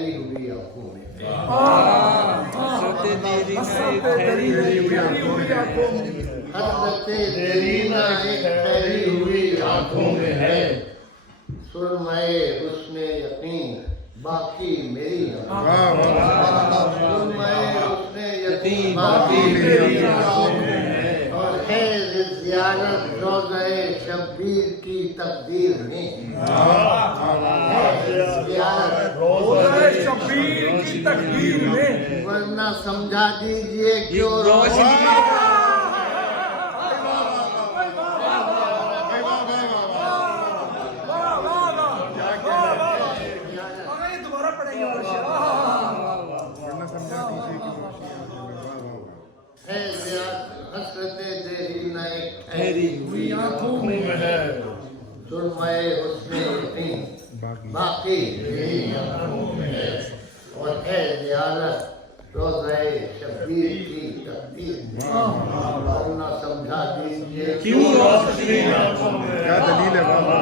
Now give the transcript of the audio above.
ठहरी हुई आंखों में हसरते देरीना एक ठहरी हुई आंखों में है सुरमए हुस्ने यकीन बाकी मेरी सुरमए हुस्ने यकीन बाकी मेरी आंखों में है और है ज़ियारत रोज़े शब्बीर की तकदीर में ज़ियारत रोज़े शब्बीर की तकदीर में वरना समझा दीजिए क्यों रोशनी ठहरी हुई आंखों में है सुरमए हुस्ने यकीन बाकी मेरी आंखों में है और है ज़ियारत रोज़े शब्बीर की तकदीर वरना समझा दीजिए क्यों रोशनी आंखों में। क्या दलील है बाबा।